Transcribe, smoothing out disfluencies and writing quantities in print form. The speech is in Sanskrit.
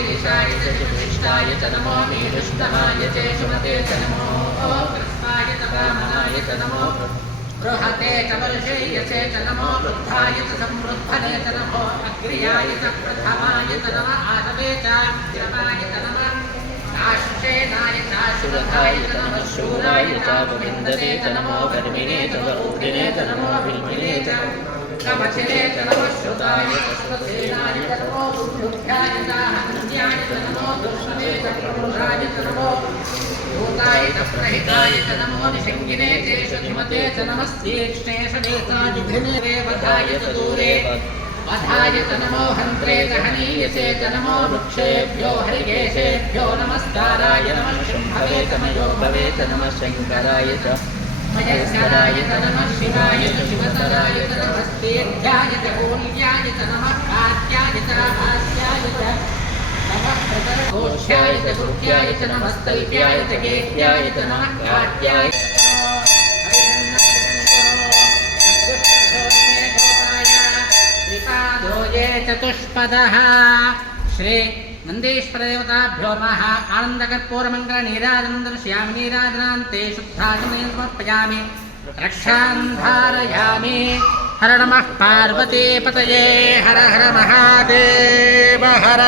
गिरिशाय च प्रतिष्ठाय च नमो मीदुष्टमाय च सुमते च नमो कृष्णाय च वामनाय च नमो बृहते च वर्षेय च नमो वृद्धाय च समृद्धने च नमो अग्र्याय च प्रथमाय च नमः आसवे च जनाय च नमः आश्चेनाय च शुरधाय च नमः शूराय च गोविन्दने च नमो वर्मिणे च वरुद्धिने च नमो बिल्मिने च कवचिने च नमः श्रुताय च श्रुतसेनाय च नमो दुर्लुभ्याय च हन्याय च नमो दुष्मने च प्रमुखाय च नमो भूताय च प्रहिताय च नमो निषङ्गिने च शुद्धिमते च नमस्तीक्ष्णे षडेताजिघ्ने वधाय च दूरे वधाय च नमो हन्त्रे च हनीयसे च नमो वृक्षेभ्यो हरिकेशेभ्यो नमस्काराय नमः शुम्भवे च मयोभवे च नमः शङ्कराय च महेश्वराय च नमः शिवाय च शिवतराय च नमस्तेभ्याय च कूल्याय च नमः कात्याय च भास्याय च नमः प्रतरघोष्याय च गुह्याय च नमस्तल्प्याय च गेह्याय च नमः कात्याय चतुष्पदः श्री नंदीश्वर देवताभ्यो नमः आनंदकर्पूरमंगल नीराजनं दर्शयामि नीराजनान्ते शुद्धाचमने समर्पयामि रक्षां धारयामि हर नमः पार्वती पतये हर हर महादेव हर